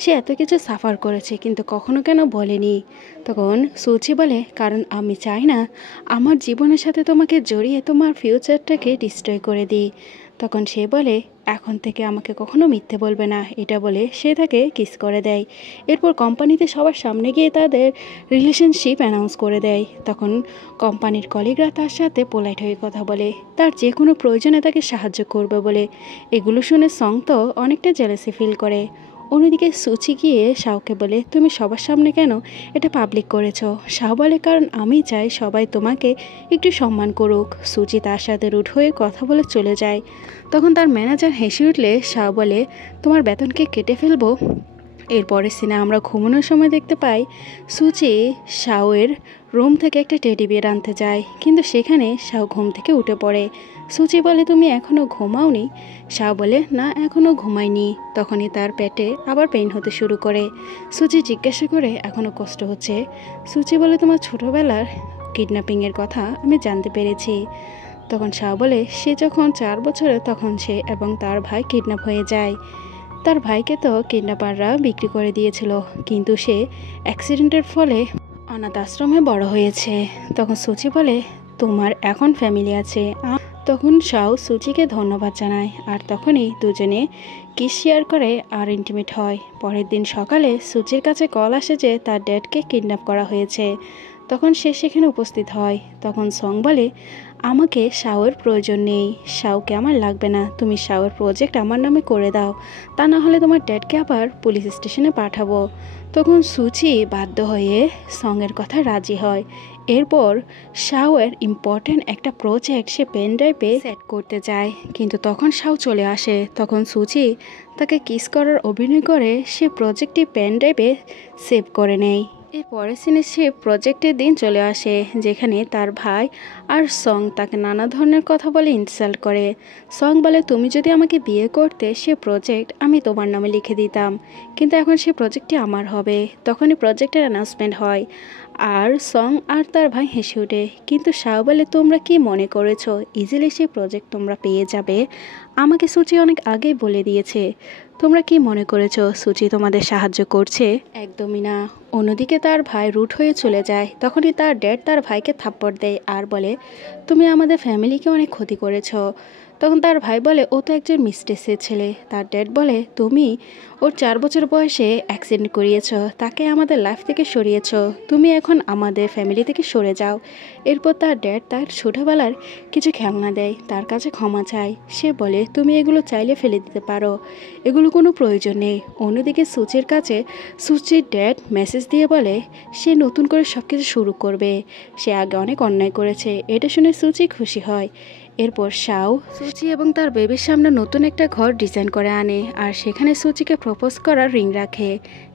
সে এত কিছু সাফার করেছে কিন্তু কখনো কেন বলেনি। তখন সুচি বলে কারণ আমি চাই না আমার জীবনের সাথে তোমাকে জড়িয়ে তোমার ফিউচারটাকে ডিস্ট্রয় করে দিই। তখন সে বলে এখন থেকে আমাকে কখনো মিথ্যে বলবে না, এটা বলে সে তাকে কিস করে দেয়। এরপর কোম্পানিতে সবার সামনে গিয়ে তাদের রিলেশনশিপ অ্যানাউন্স করে দেয়। তখন কোম্পানির কলিগরা তার সাথে পোলাইট হয়ে কথা বলে, তার যে কোনো প্রয়োজনে তাকে সাহায্য করবে বলে। এগুলো শুনে সং তো অনেকটা জেলাসি ফিল করে। অন্যদিকে সুচি গিয়ে শাওকে বলে তুমি সবার সামনে কেন এটা পাবলিক করেছো? শাও বলে কারণ আমি চাই সবাই তোমাকে একটু সম্মান করুক। সুচি তার সাথে রুড হয়ে কথা বলে চলে যায়। তখন তার ম্যানেজার হেসে উঠলে শাও বলে তোমার বেতনকে কেটে ফেলবো। এরপরের সিনে আমরা ঘুমানোর সময় দেখতে পাই সুচি শাওয়ের রুম থেকে একটা টেডি বিয়ার আনতে যায়, কিন্তু সেখানে শাও ঘুম থেকে উঠে পড়ে। সুচি বলে তুমি এখনও ঘুমাওনি? শাও বলে না এখনও ঘুমাইনি। তখনই তার পেটে আবার পেইন হতে শুরু করে। সুচি জিজ্ঞাসা করে এখনও কষ্ট হচ্ছে? সুচি বলে তোমার ছোটোবেলার কিডন্যাপিংয়ের কথা আমি জানতে পেরেছি। তখন শাও বলে সে যখন 4 বছরে তখন সে এবং তার ভাই কিডন্যাপ হয়ে যায়। তার ভাইকে তো কিডন্যাপাররা বিক্রি করে দিয়েছিল, কিন্তু সে অ্যাক্সিডেন্টের ফলে অনাথ আশ্রমে বড় হয়েছে। তখন সুচি বলে তোমার এখন ফ্যামিলি আছে। তখন শাও সুচিকে ধন্যবাদ জানায় আর তখনই দুজনে কিস শেয়ার করে আর ইন্টিমেট হয়। পরের দিন সকালে সুচির কাছে কল আসে যে তার ড্যাডকে কিডন্যাপ করা হয়েছে। তখন সে সেখানে উপস্থিত হয়। তখন সং বলে আমাকে শাওয়ের প্রয়োজন নেই, শাওকে আমার লাগবে না, তুমি শাওয়ের প্রজেক্ট আমার নামে করে দাও, তা না হলে তোমার ড্যাডকে আবার পুলিশ স্টেশনে পাঠাবো। তখন সুচি বাধ্য হয়ে সঙের কথা রাজি হয়। এরপর শাওয়ের ইম্পর্ট্যান্ট একটা প্রজেক্ট সে পেন ড্রাইভে সেট করতে যায়, কিন্তু তখন শাও চলে আসে। তখন সুচি তাকে কিস করার অভিনয় করে সে প্রজেক্টটি পেন ড্রাইভে সেভ করে নেয়। এরপরে সিনে সে প্রজেক্টের দিন চলে আসে, যেখানে তার ভাই আর সং তাকে নানা ধরনের কথা বলে ইনসাল্ট করে। সং বলে তুমি যদি আমাকে বিয়ে করতে সে প্রজেক্ট আমি তোমার নামে লিখে দিতাম, কিন্তু এখন সে প্রজেক্টটি আমার হবে। তখনই প্রজেক্টের অ্যানাউন্সমেন্ট হয় আর সং আর তার ভাই হেসে ওঠে। কিন্তু শাও বলে তোমরা কি মনে করেছো ইজিলি সেই প্রজেক্ট তোমরা পেয়ে যাবে? আমাকে সুচি অনেক আগেই বলে দিয়েছে। তোমরা কি মনে করেছো সুচি তোমাদের সাহায্য করছে? একদমই না। অন্যদিকে তার ভাই রুট হয়ে চলে যায়। তখনই তার ড্যাড তার ভাইকে থাপ্পড় দেয় আর বলে তুমি আমাদের ফ্যামিলিকে অনেক ক্ষতি করেছো। তখন তার ভাই বলে ও তো একজন মিস্টেসের ছেলে। তার ড্যাড বলে তুমি ওর 4 বছর বয়সে অ্যাক্সিডেন্ট করিয়েছ, তাকে আমাদের লাইফ থেকে সরিয়েছ, তুমি এখন আমাদের ফ্যামিলি থেকে সরে যাও। এরপর তার ড্যাড তার ছোটোবেলার কিছু খেলনা দেয়, তার কাছে ক্ষমা চায়। সে বলে তুমি এগুলো চাইলে ফেলে দিতে পারো, এগুলো কোনো প্রয়োজন নেই। অন্যদিকে সুচির কাছে সুচির ড্যাড মেসেজ দিয়ে বলে সে নতুন করে সব কিছু শুরু করবে, সে আগে অনেক অন্যায় করেছে। এটা শুনে সুচি খুশি হয়। এরপর শাও সুচি এবং তার বেবির সামনে নতুন একটা ঘর ডিজাইন করে আনে আর সেখানে সুচিকে প্রপোজ করার রিং রাখে।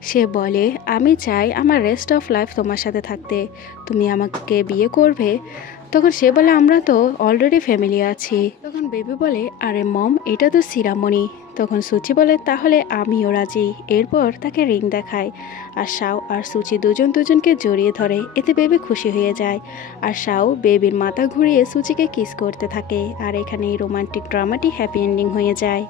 সে বলে আমি চাই আমার রেস্ট অফ লাইফ তোমার সাথে থাকতে, তুমি আমাকে বিয়ে করবে? তখন সে বলে আমরা তো অলরেডি ফ্যামিলি আছি। তখন বেবি বলে আরে মম এটা তো সিরামনি, তখন সুচি বলে তাহলে আমিও রাজি। এরপর তাকে রিং দেখায় আর শাও আর সুচি দুজনকে জড়িয়ে ধরে। এতে বেবি খুশি হয়ে যায় আর শাও বেবির মাথা ঘুরিয়ে সুচিকে কিস করতে থাকে। আর এখানে এই রোমান্টিক ড্রামাটি হ্যাপি এন্ডিং হয়ে যায়।